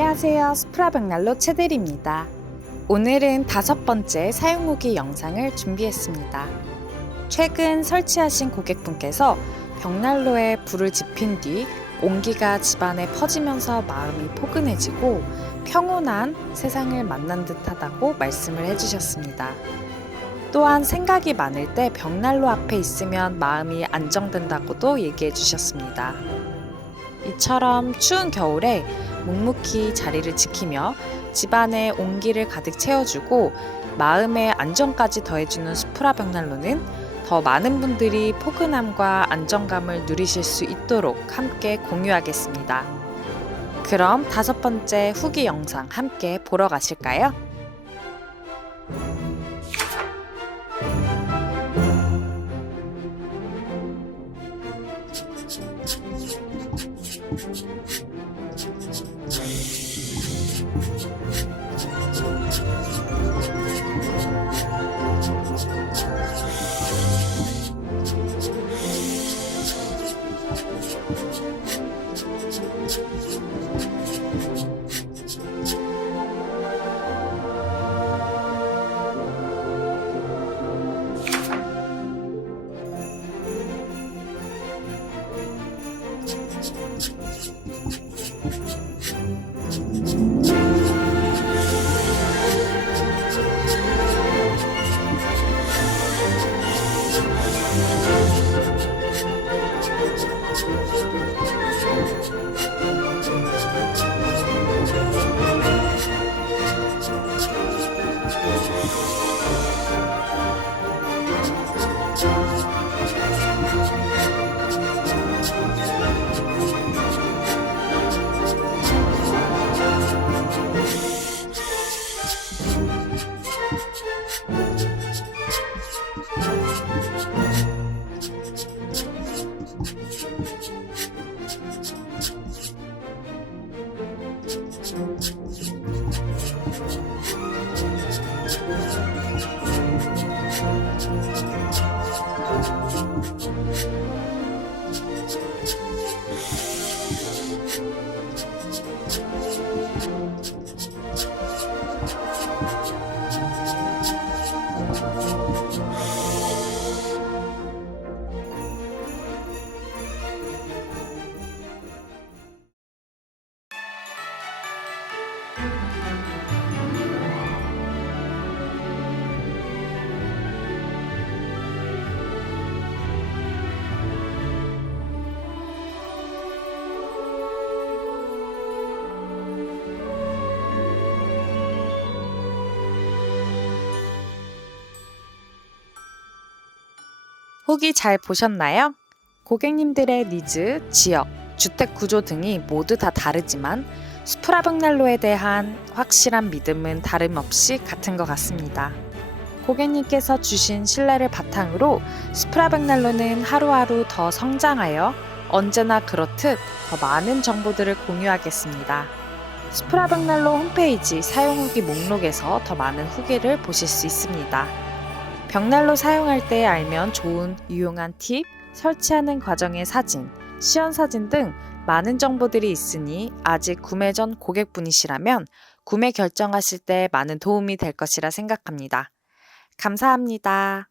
안녕하세요. 스프라 벽난로 채들입니다. 오늘은 5번째 사용 후기 영상을 준비했습니다. 최근 설치하신 고객분께서 벽난로에 불을 지핀 뒤 온기가 집안에 퍼지면서 마음이 포근해지고 평온한 세상을 만난 듯하다고 말씀을 해주셨습니다. 또한 생각이 많을 때 벽난로 앞에 있으면 마음이 안정된다고도 얘기해 주셨습니다. 이처럼 추운 겨울에 묵묵히 자리를 지키며 집안에 온기를 가득 채워주고 마음의 안정까지 더해주는 스프라 벽난로는 더 많은 분들이 포근함과 안정감을 누리실 수 있도록 함께 공유하겠습니다. 그럼 5번째 후기 영상 함께 보러 가실까요? 후기 잘 보셨나요? 고객님들의 니즈, 지역, 주택 구조 등이 모두 다 다르지만 스프라 벽난로에 대한 확실한 믿음은 다름없이 같은 것 같습니다. 고객님께서 주신 신뢰를 바탕으로 스프라 벽난로는 하루하루 더 성장하여 언제나 그렇듯 더 많은 정보들을 공유하겠습니다. 스프라 벽난로 홈페이지 사용 후기 목록에서 더 많은 후기를 보실 수 있습니다. 벽난로 사용할 때 알면 좋은 유용한 팁, 설치하는 과정의 사진, 시연 사진 등 많은 정보들이 있으니 아직 구매 전 고객분이시라면 구매 결정하실 때 많은 도움이 될 것이라 생각합니다. 감사합니다.